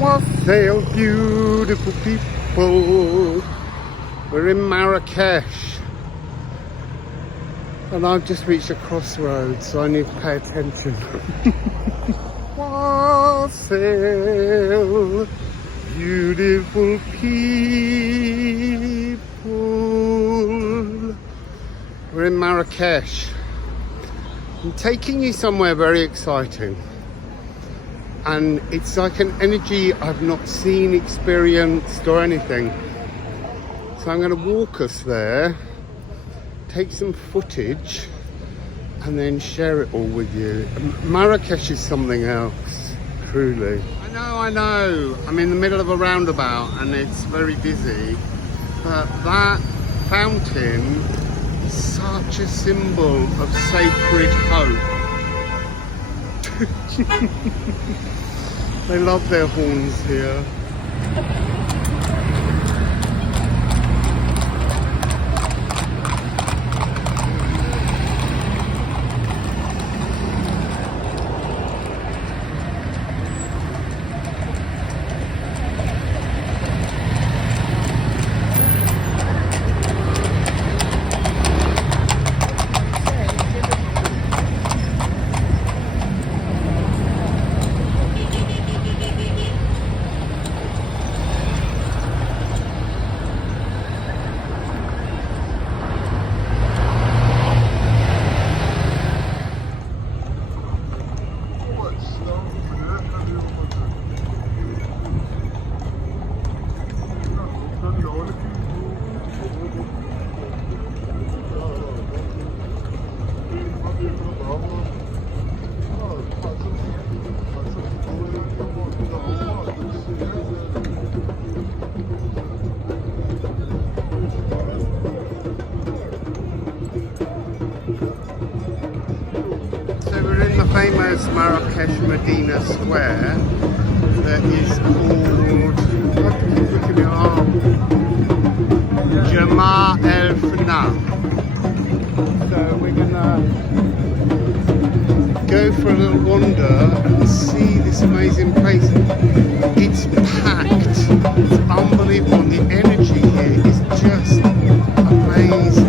Wassail, beautiful people. We're in Marrakesh. And I've just reached a crossroads, so I need to pay attention. Wassail, beautiful people. We're in Marrakesh. I'm taking you somewhere very exciting. And it's like an energy I've not seen, experienced or anything. So I'm going to walk us there, take some footage and then share it all with you. Marrakesh is something else, truly. I know. I'm in the middle of a roundabout and it's very busy. But that fountain is such a symbol of sacred hope. They love their horns here. Famous Marrakesh Medina Square that is called Jama El Fna. So we're gonna go for a little wander and see this amazing place. It's packed, it's unbelievable. The energy here is just amazing.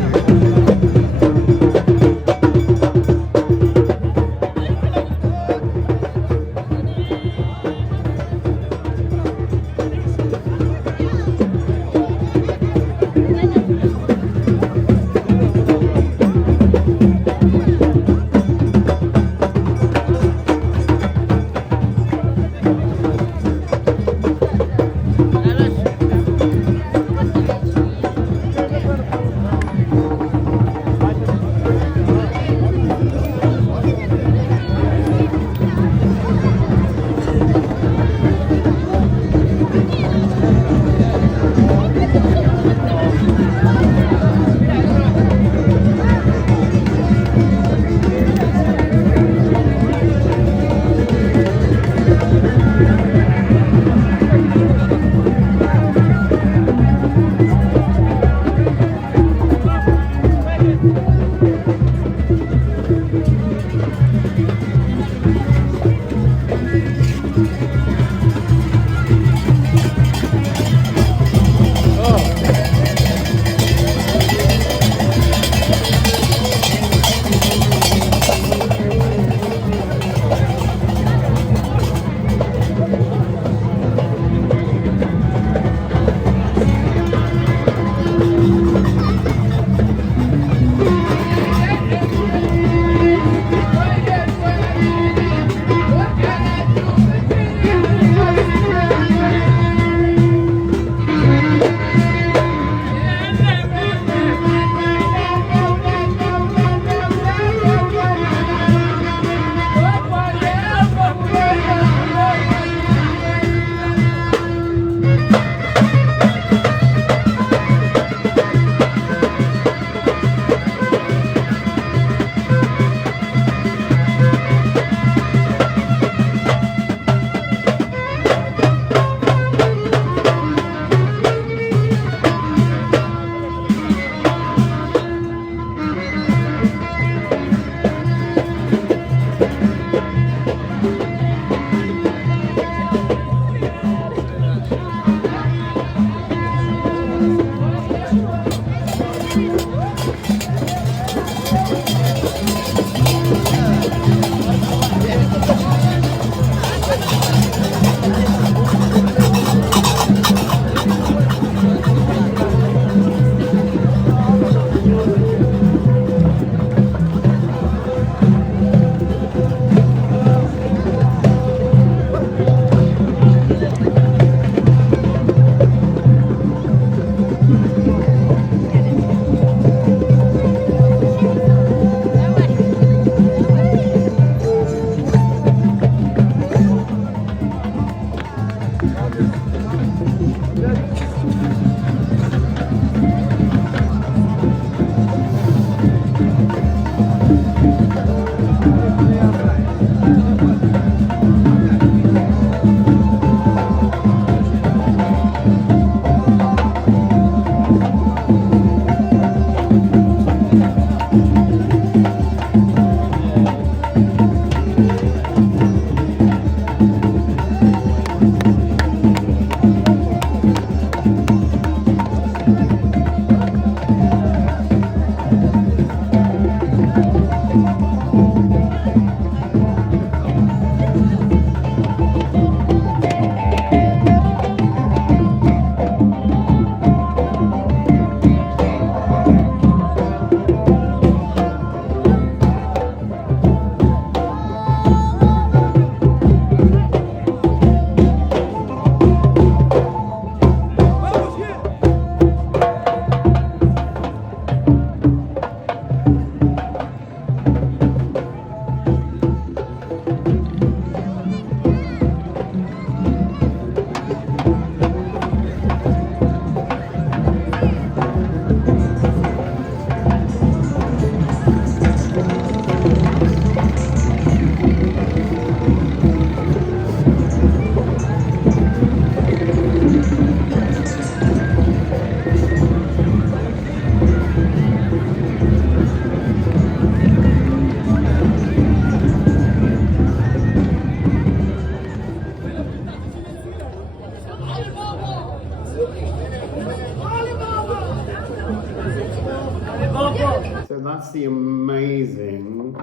So that's the amazing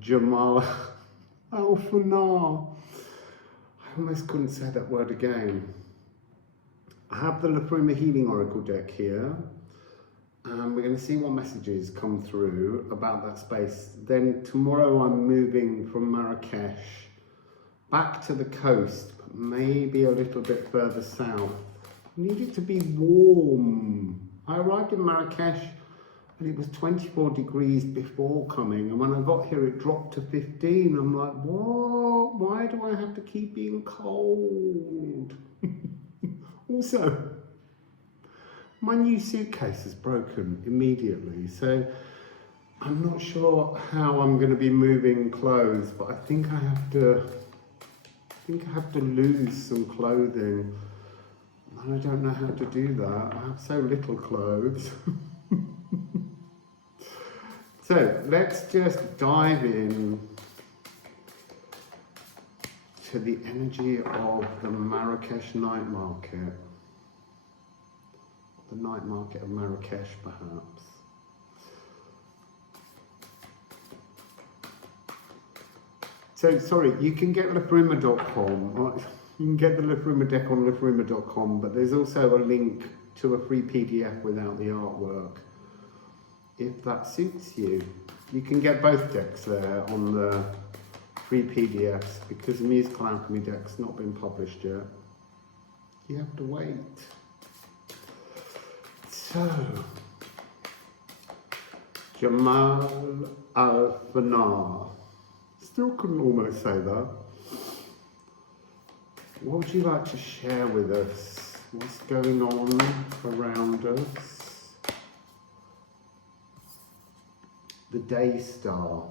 Jamal Alfanar. I almost couldn't say that word again. I have the Liffruma Healing Oracle Deck here, and we're going to see what messages come through about that space. Then tomorrow I'm moving from Marrakesh back to the coast, but maybe a little bit further south. I need it to be warm. I arrived in Marrakesh and it was 24 degrees before coming, and when I got here it dropped to 15. I'm like, what? Why do I have to keep being cold? Also, my new suitcase is broken immediately, so I'm not sure how I'm going to be moving clothes, but I think I have to lose some clothing, and I don't know how to do that. I have so little clothes. So let's just dive in to the energy of the Marrakesh night market. The night market of Marrakesh, perhaps. So, sorry, you can get Liffruma.com. You can get the Liffruma deck on Liffruma.com, but there's also a link to a free PDF without the artwork, if that suits you. You can get both decks there on the free PDFs, because the Musical Alchemy deck's not been published yet. You have to wait. So, Jamal Alfanar. Still couldn't almost say that. What would you like to share with us? What's going on around us? The day star.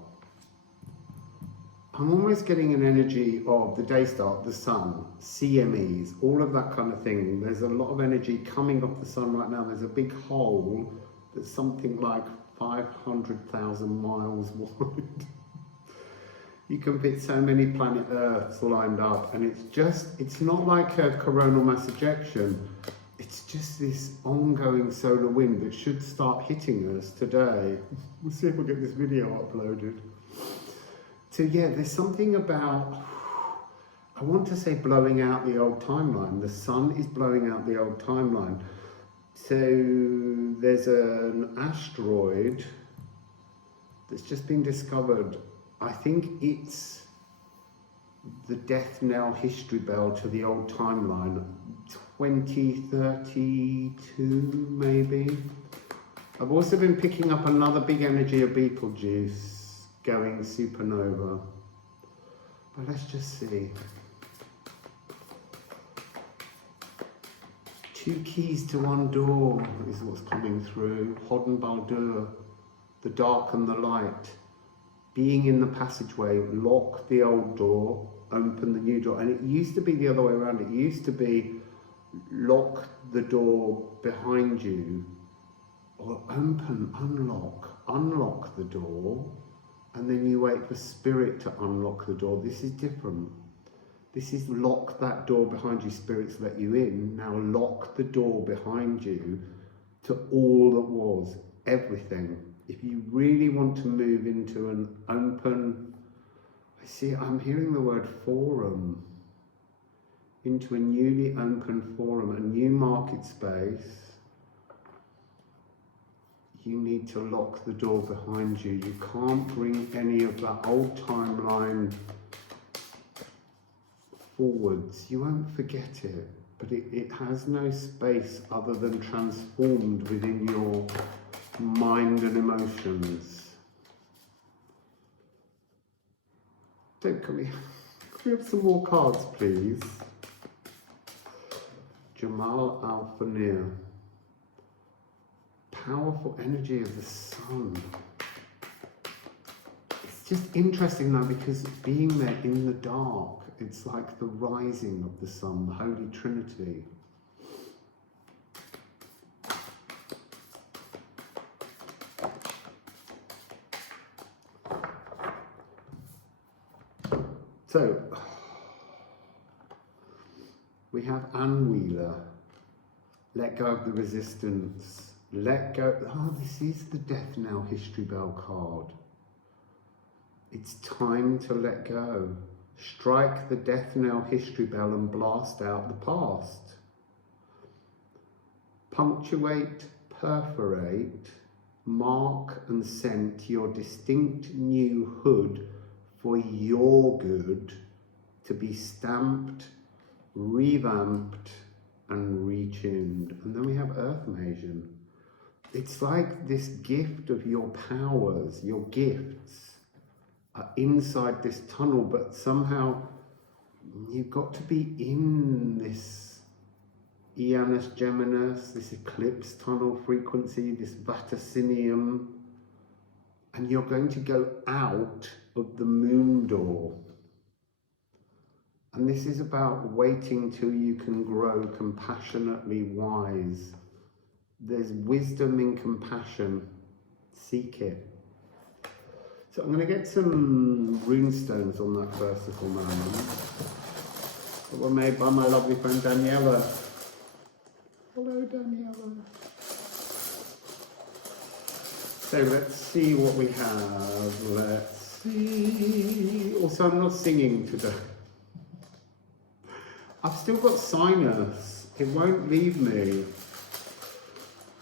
I'm almost getting an energy of the day star, the sun, CMEs, all of that kind of thing. There's a lot of energy coming off the sun right now. There's a big hole that's something like 500,000 miles wide. You can fit so many planet Earths lined up, and it's not like a coronal mass ejection. It's just this ongoing solar wind that should start hitting us today. We'll see if we'll get this video uploaded. So yeah, there's something about, I want to say blowing out the old timeline. The sun is blowing out the old timeline. So there's an asteroid that's just been discovered. I think it's the death knell history bell to the old timeline, 2032 maybe. I've also been picking up another big energy of Betelgeuse going supernova, but let's just see. 2 keys to one door is what's coming through. Hodden Baldur, the dark and the light. Being in the passageway, lock the old door, open the new door. And it used to be the other way around. It used to be lock the door behind you, or open, unlock the door, and then you wait for spirit to unlock the door. This is different. This is lock that door behind you, spirits let you in. Now lock the door behind you to all that was, everything. If you really want to move into an open, I'm hearing the word forum, into a newly open forum, a new market space, you need to lock the door behind you. You can't bring any of that old timeline forwards. You won't forget it, but it has no space other than transformed within your mind and emotions. Can we have some more cards, please? Jamal Alfanar. Powerful energy of the sun. It's just interesting now, because being there in the dark, it's like the rising of the sun, the Holy Trinity. So, we have Anne Wheeler, let go of the resistance. Let go. Oh, this is the Death Knell History Bell card. It's time to let go. Strike the Death Knell History Bell and blast out the past. Punctuate, perforate, mark and scent your distinct new hood for your good to be stamped, revamped and retuned. And then we have Earth Masion. It's like this gift of your powers, your gifts are inside this tunnel, but somehow you've got to be in this Janus Geminus, this eclipse tunnel frequency, this vaticinium, and you're going to go out of the moon door. And this is about waiting till you can grow compassionately wise. There's wisdom in compassion. Seek it. So I'm going to get some rune stones on that first little moment that were made by my lovely friend Daniela. Hello, Daniela. So let's see what we have. Let's see. Also, I'm not singing today. I've still got sinus. It won't leave me.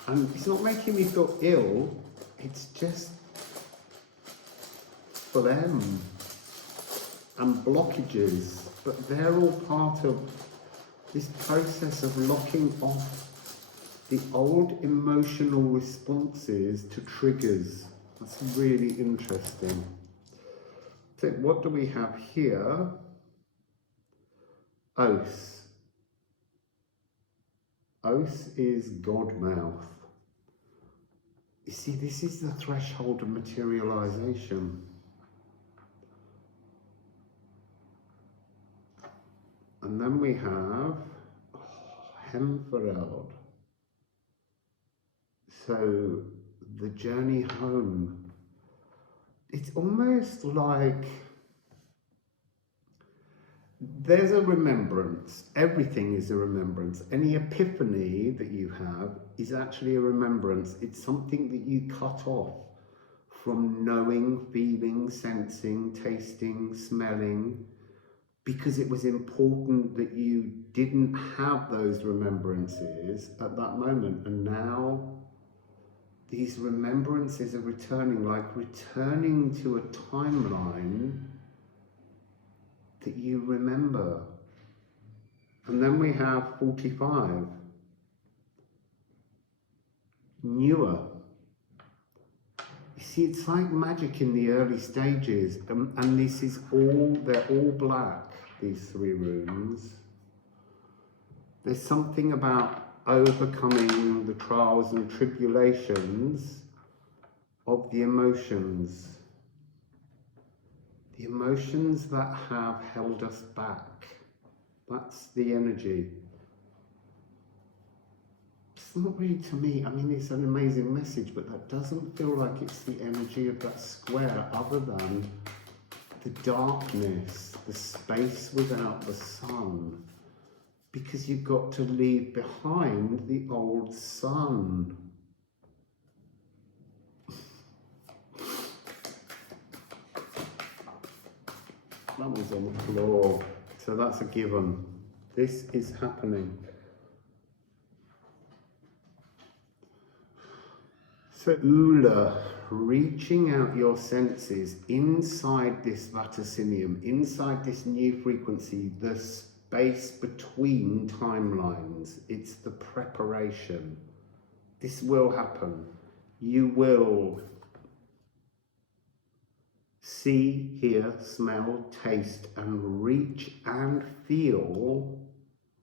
And it's not making me feel ill. It's just phlegm and blockages. But they're all part of this process of locking off the old emotional responses to triggers. That's really interesting. So what do we have here? Oath. Oath is God mouth. You see, this is the threshold of materialization. And then we have Hemfereld. So the journey home. It's almost like there's a remembrance. Everything is a remembrance. Any epiphany that you have is actually a remembrance. It's something that you cut off from knowing, feeling, sensing, tasting, smelling, because it was important that you didn't have those remembrances at that moment. And now these remembrances are returning, like returning to a timeline that you remember. And then we have 45. Newer. You see, it's like magic in the early stages. And this is all, they're all black, these three runes. There's something about overcoming the trials and tribulations of the emotions. The emotions that have held us back. That's the energy. It's not really to me, I mean, it's an amazing message, but that doesn't feel like it's the energy of that square, other than the darkness, the space without the sun. Because you've got to leave behind the old sun. That was on the floor, so that's a given. This is happening. So Ula, reaching out your senses inside this vaticinium, inside this new frequency, the space between timelines. It's the preparation. This will happen. You will see, hear, smell, taste, and reach and feel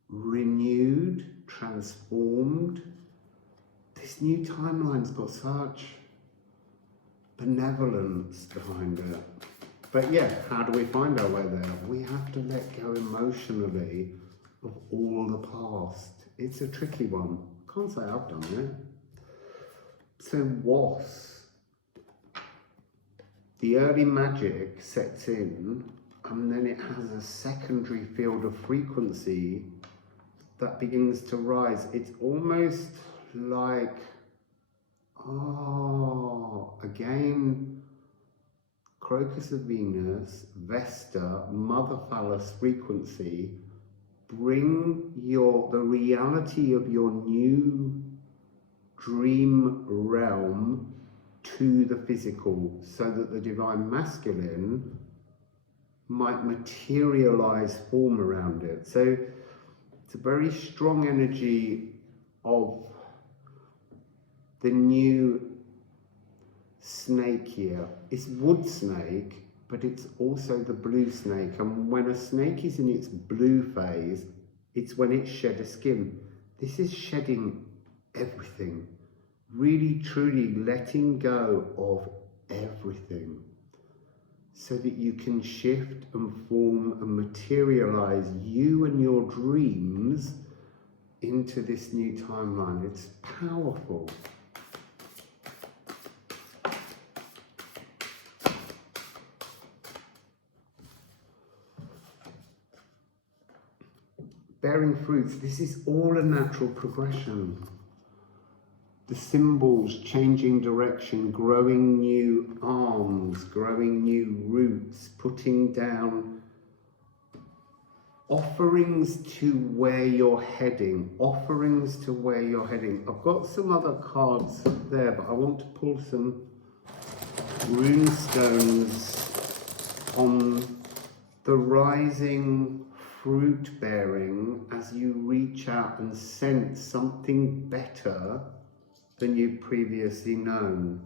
renewed, transformed. This new timeline's got such benevolence behind it. But yeah, how do we find our way there? We have to let go emotionally of all the past. It's a tricky one. Can't say I've done it. So Was. The early magic sets in, and then it has a secondary field of frequency that begins to rise. It's almost like Oh, again, Crocus of Venus, Vesta, Mother Phallus frequency. Bring the reality of your new dream realm to the physical, so that the divine masculine might materialize form around it. So it's a very strong energy of the new snake here. It's wood snake, but it's also the blue snake. And when a snake is in its blue phase, it's when it shed a skin. This is shedding everything, really truly letting go of everything, so that you can shift and form and materialize you and your dreams into this new timeline. It's powerful. Bearing fruits, this is all a natural progression. The symbols changing direction, growing new arms, growing new roots, putting down offerings to where you're heading, offerings to where you're heading. I've got some other cards there, but I want to pull some rune stones on the rising fruit bearing as you reach out and sense something better than you've previously known.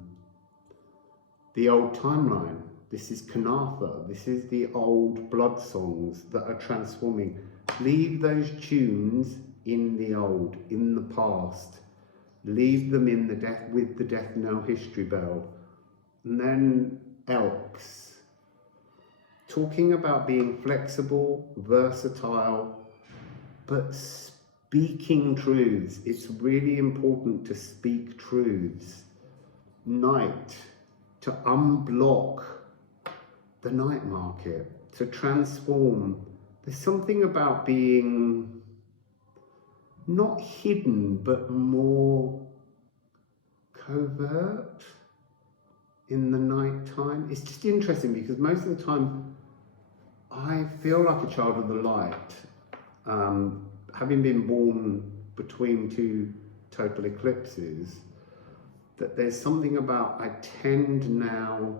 The old timeline. This is Kanatha. This is the old blood songs that are transforming. Leave those tunes in the old, in the past. Leave them in the death, with the death knell history bell. And then elks. Talking about being flexible, versatile, but speaking truths. It's really important to speak truths. Night, to unblock the night market, to transform. There's something about being not hidden, but more covert in the night time. It's just interesting because most of the time I feel like a child of the light. Having been born between two total eclipses, that there's something about, I tend now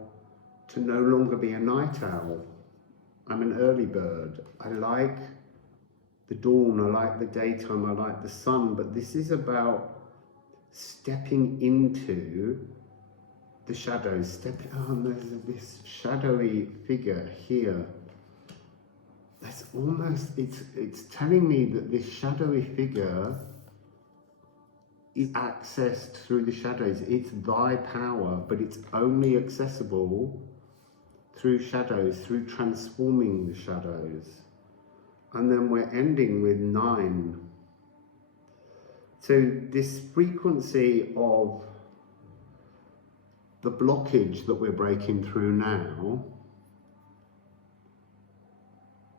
to no longer be a night owl. I'm an early bird. I like the dawn, I like the daytime, I like the sun, but this is about stepping into the shadows. There's this shadowy figure here. That's almost, it's telling me that this shadowy figure is accessed through the shadows. It's thy power, but it's only accessible through shadows, through transforming the shadows. And then we're ending with 9. So this frequency of the blockage that we're breaking through now,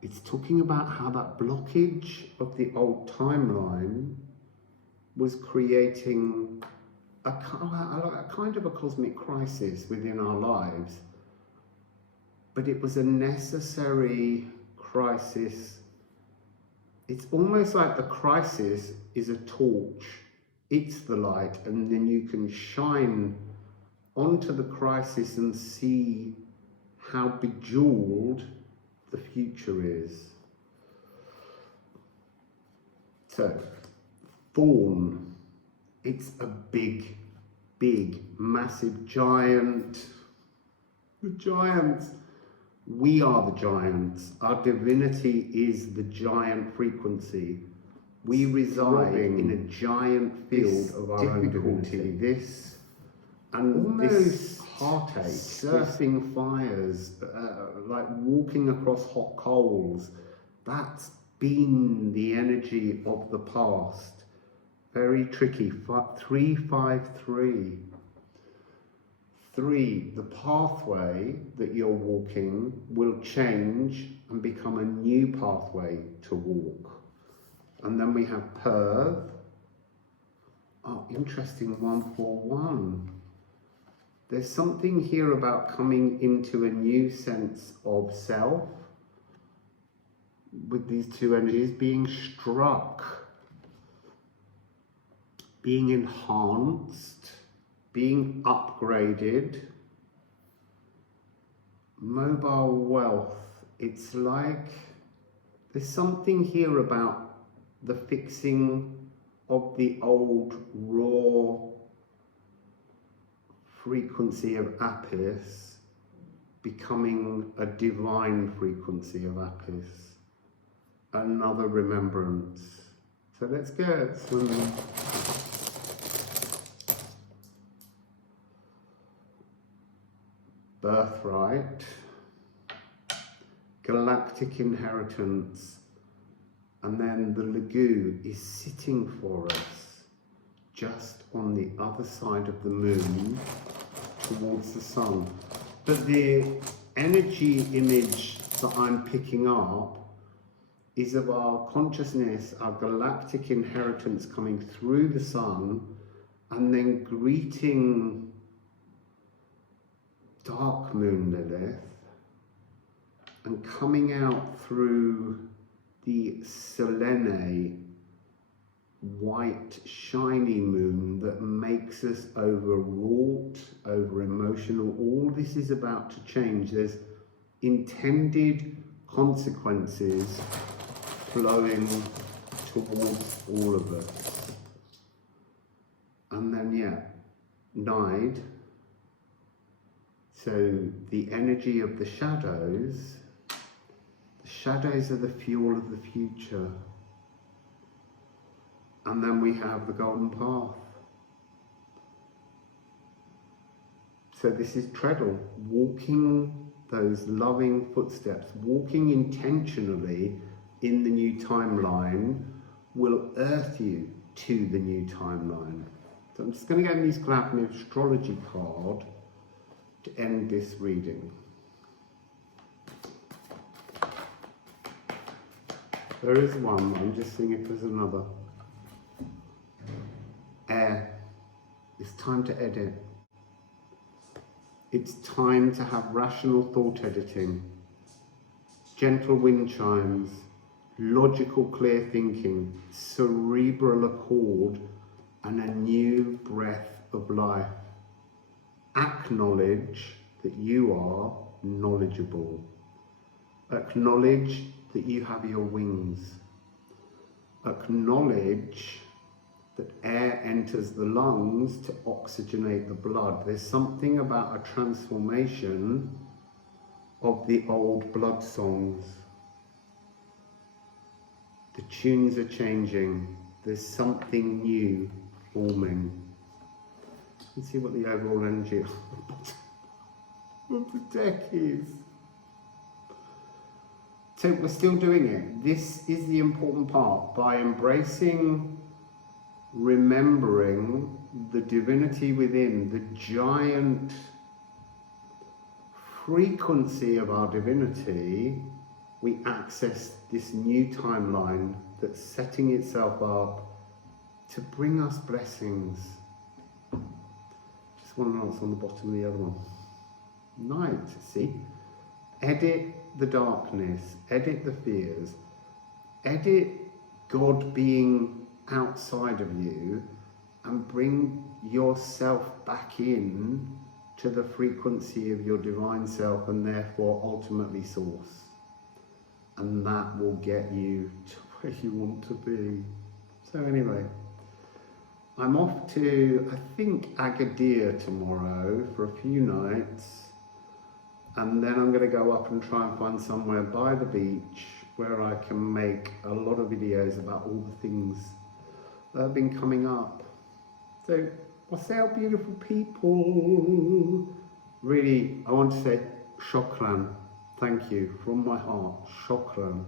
it's talking about how that blockage of the old timeline was creating a kind of a cosmic crisis within our lives. But it was a necessary crisis. It's almost like the crisis is a torch. It's the light, and then you can shine onto the crisis and see how bejeweled the future is. So, Thorn. It's a big, massive giant. The giants. We are the giants. Our divinity is the giant frequency. We reside in a giant field of our own divinity. This and almost this heartache, surfing fires, like walking across hot coals. That's been the energy of the past. Very tricky. 353. 3, the pathway that you're walking will change and become a new pathway to walk. And then we have Perth. Oh, interesting, 141. There's something here about coming into a new sense of self with these two energies, being struck, being enhanced, being upgraded. Mobile wealth. It's like there's something here about the fixing of the old raw frequency of Apis becoming a divine frequency of Apis. Another remembrance. So let's get some birthright, galactic inheritance, and then the Lagu is sitting for us just on the other side of the moon towards the sun. But the energy image that I'm picking up is of our consciousness, our galactic inheritance coming through the sun and then greeting dark moon Lilith and coming out through the Selene white shiny moon that makes us overwrought, over emotional. All this is about to change. There's intended consequences flowing towards all of us. And then Nide. So the energy of the shadows are the fuel of the future. And then we have the golden path. So this is treadle, walking those loving footsteps, walking intentionally in the new timeline will earth you to the new timeline. So I'm just going to get this Alchemy of Astrology card to end this reading. There is one, I'm just seeing if there's another. Air. It's time to edit. It's time to have rational thought editing, gentle wind chimes, logical clear thinking, cerebral accord, and a new breath of life. Acknowledge that you are knowledgeable. Acknowledge that you have your wings. Acknowledge that air enters the lungs to oxygenate the blood. There's something about a transformation of the old blood songs. The tunes are changing. There's something new forming. Let's see what the overall energy of the deck is. So we're still doing it. This is the important part. By embracing, remembering the divinity within, the giant frequency of our divinity, we access this new timeline that's setting itself up to bring us blessings. Just want to know what's on the bottom of the other one. Night, see? Edit the darkness, edit the fears, edit God being outside of you, and bring yourself back in to the frequency of your divine self and therefore ultimately source. And that will get you to where you want to be. So anyway, I'm off to, I think, Agadir tomorrow for a few nights. And then I'm going to go up and try and find somewhere by the beach where I can make a lot of videos about all the things that have been coming up. So, Wassail, beautiful people. Really, I want to say shukran. Thank you from my heart. Shukran.